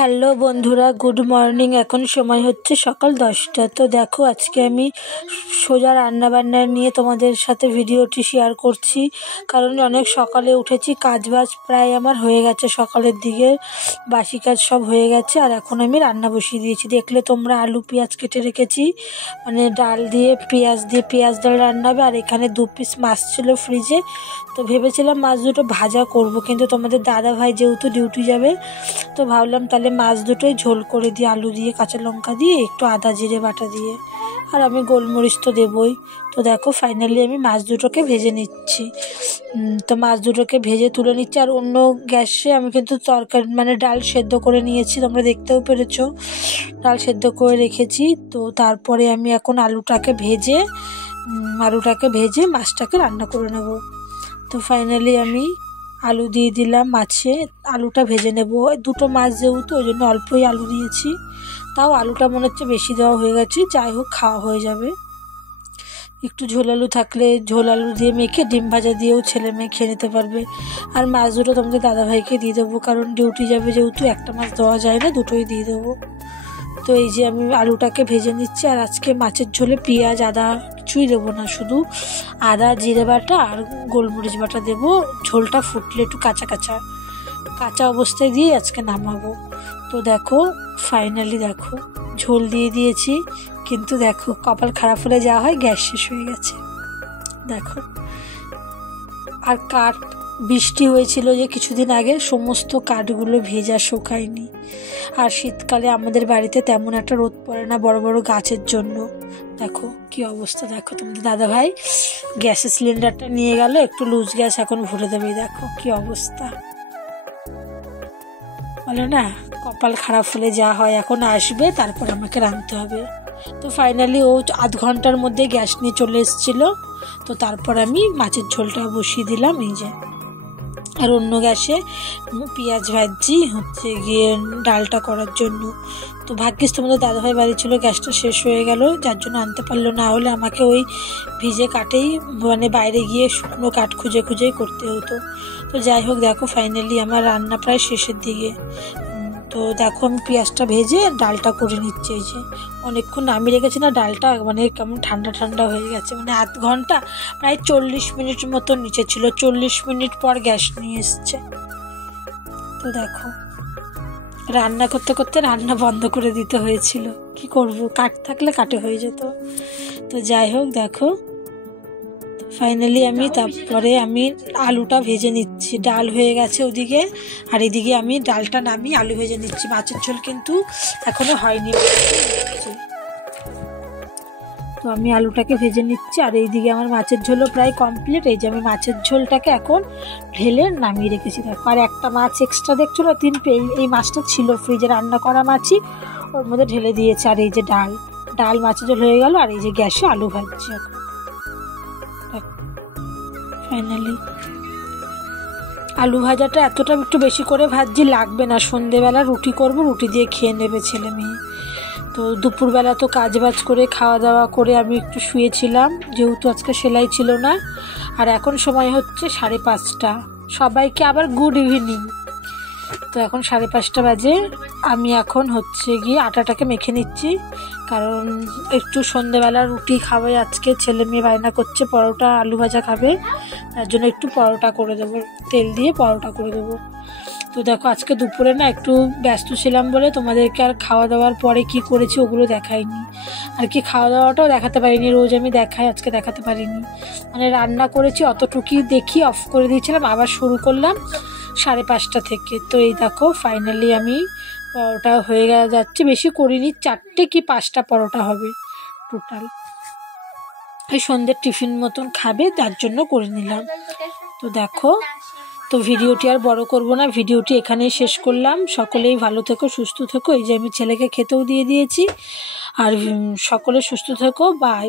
Hello বন্ধুরা, good morning. এখন সময় হচ্ছে সকাল 10টা। তো দেখো, আজকে আমি সোজা রান্নাবান্না নিয়ে তোমাদের সাথে ভিডিওটি শেয়ার করছি, কারণ অনেক সকালে উঠেছি, কাজবাজ প্রায় আমার হয়ে গেছে, সকালের দিকে বাসি কাজ সব হয়ে গেছে। আর এখন আমি রান্না বসিয়ে দিয়েছি। দেখলে তোমরা, আলু পেঁয়াজ কেটে রেখেছি, মানে ডাল দিয়ে পেঁয়াজ ডাল রান্না হবে। আর এখানে 2 পিস মাছ ছিল ফ্রিজে, তো ভেবেছিলাম মাছ দুটো ভাজা করব, কিন্তু তোমাদের দাদা ভাই যেহেতু ডিউটি যাবে, তো ভাবলাম তাহলে মাছ দুটোই ঝোল করে দিই, আলু দিয়ে কাঁচা লঙ্কা দিয়ে একটু আদা জিরে বাটা দিয়ে, আর আমি গোলমরিচ তো দেবই। তো দেখো, ফাইনালি আমি মাছ দুটোকে ভেজে নিচ্ছি। তো মাছ দুটোকে ভেজে তুলে নিচ্ছি। আর অন্য গ্যাসে আমি কিন্তু তরকারি মানে ডাল সেদ্ধ করে নিয়েছি, তোমরা দেখতেও পেরেছো, ডাল সেদ্ধ করে রেখেছি। তো তারপরে আমি এখন আলুটাকে ভেজে মাছটাকে রান্না করে নেব। তো ফাইনালি আমি আলু দিয়ে দিলাম মাছে, আলুটা ভেজে নেব। 2টো মাছ যেহেতু, ওই জন্য অল্পই আলু দিয়েছি, তাও আলুটা মনে হচ্ছে বেশি দেওয়া হয়ে গেছে। যাই হোক, খাওয়া হয়ে যাবে। একটু ঝোল আলু থাকলে ঝোল আলু দিয়ে মেখে ডিম ভাজা দিয়েও ছেলে মেয়ে খেয়ে নিতে পারবে। আর মাছ দুটো তোমাদের দাদাভাইকে দিয়ে দেবো, কারণ ডিউটি যাবে যেহেতু, একটা মাছ দেওয়া যায় না, দুটোই দিয়ে দেবো। তো এই যে আমি আলুটাকে ভেজে নিচ্ছি। আর আজকে মাছের ঝোলে পেঁয়াজ আদা কিছুই দেবো না, শুধু আদা জিরে বাটা আর গোলমরিচ বাটা দেবো। ঝোলটা ফুটলে একটু কাঁচা অবস্থায় দিয়ে আজকে নামাবো। তো দেখো, ফাইনালি দেখো ঝোল দিয়ে দিয়েছি, কিন্তু দেখো কপাল খারাপ হলে যা হয়, গ্যাস শেষ হয়ে গেছে। দেখো, আর বৃষ্টি হয়েছিল যে কিছুদিন আগে, সমস্ত কাঠগুলো ভেজা, শুকায়নি। আর শীতকালে আমাদের বাড়িতে তেমন একটা রোদ পড়ে না বড় বড় গাছের জন্য। দেখো কি অবস্থা। দেখো, তোমাদের দাদাভাই গ্যাসের সিলিন্ডারটা নিয়ে গেল, একটু লুজ গ্যাস এখন ভরে দেবে। দেখো কি অবস্থা, বলো না, কপাল খারাপ হলে যা হয়। এখন আসবে, তারপর আমাকে রাঁধতে হবে। তো ফাইনালি ও আধ ঘন্টার মধ্যে গ্যাস নিয়ে চলে এসেছিলো। তো তারপর আমি মাছের ঝোলটা বসিয়ে দিলাম এই যে। আর অন্য গ্যাসে পেঁয়াজ ভাজছি হচ্ছে গিয়ে ডালটা করার জন্য। তো ভাগ্যিস তোমাদের দাদাভাই বাড়ি ছিল, গ্যাসটা শেষ হয়ে গেল, যার জন্য আনতে পারলো। না হলে আমাকে ওই ভিজে কাঠেই মানে বাইরে গিয়ে শুকনো কাঠ খুঁজেই করতে হতো। তো যাই হোক, দেখো ফাইনালি আমার রান্না প্রায় শেষের দিকে। তো দেখো, আমি পেঁয়াজটা ভেজে ডালটা করে নিচ্ছি। এই যে অনেকক্ষণ নামিয়ে রেখেছি না, ডালটা মানে কেমন ঠান্ডা হয়ে গেছে, মানে আধ ঘন্টা প্রায় 40 মিনিট মতো নিচে ছিল। 40 মিনিট পর গ্যাস নিয়ে এসছে। তো দেখো, রান্না করতে করতে রান্না বন্ধ করে দিতে হয়েছিল, কি করব, কাঠ থাকলে কাটে হয়ে যেত। তো যাই হোক, দেখো ফাইনালি তারপরে আমি আলুটা ভেজে নিচ্ছি। ডাল হয়ে গেছে ওদিকে, আর এদিকে আমি ডালটা নামিয়ে আলু ভেজে নিচ্ছি। মাছের ঝোল কিন্তু এখনো হয়নি। তো আমি আলুটাকে ভেজে নিচ্ছি, আর এইদিকে আমার মাছের ঝোলও প্রায় কমপ্লিট। এই যে আমি মাছের ঝোলটাকে এখন ঢেলে নামিয়ে রেখেছি। দেখো, আর একটা মাছ এক্সট্রা দেখছো না, 3 পিস, এই মাছটা ছিল ফ্রিজে, রান্না করা মাছই ওর মধ্যে ঢেলে দিয়েছে। আর এই যে ডাল মাছের ঝোল হয়ে গেল। আর এই যে গ্যাসে আলু ভাজছি এখন। ফাইনালি আলু ভাজাটা এতটা একটু বেশি করে ভাজছি, লাগবে না। সন্ধেবেলা রুটি করব, রুটি দিয়ে খেয়ে নেবে ছেলে মেয়ে। তো দুপুরবেলা তো কাজবাজ করে খাওয়া দাওয়া করে আমি একটু শুয়েছিলাম, যেহেতু আজকে সেলাই ছিল না। আর এখন সময় হচ্ছে 5:30। সবাইকে আবার গুড ইভিনিং। তো এখন 5:30 বাজে। আমি এখন হচ্ছে গিয়ে আটাটাকে মেখে নিচ্ছি, কারণ একটু সন্ধেবেলা রুটি খাবে আজকে ছেলে মেয়ে, বায়না করছে পরোটা আলু ভাজা খাবে, তার জন্য একটু পরোটা করে দেবো, তেল দিয়ে পরোটা করে দেবো। তো দেখো, আজকে দুপুরে না একটু ব্যস্ত ছিলাম বলে তোমাদেরকে আর খাওয়া দাওয়ার পরে কি করেছি ওগুলো দেখাইনি, আর কি খাওয়া দাওয়াটাও দেখাতে পারিনি। রোজ আমি দেখাই, আজকে দেখাতে পারিনি। মানে রান্না করেছি অতটুকুই দেখি, অফ করে দিয়েছিলাম, আবার শুরু করলাম 5:30 থেকে। তো এই দেখো, ফাইনালি আমি পরোটা হয়ে যাচ্ছে, বেশি করিনি, 4টে কি 5টা পরোটা হবে টোটাল। এই সন্ধ্যের টিফিন মতন খাবে, তার জন্য করে নিলাম। তো দেখো, তো ভিডিওটি আর বড় করব না, ভিডিওটি এখানেই শেষ করলাম। সকলেই ভালো থেকো, সুস্থ থেকো। এই যে আমি ছেলেকে খেতেও দিয়ে দিয়েছি। আর সকলে সুস্থ থেকো, বাই।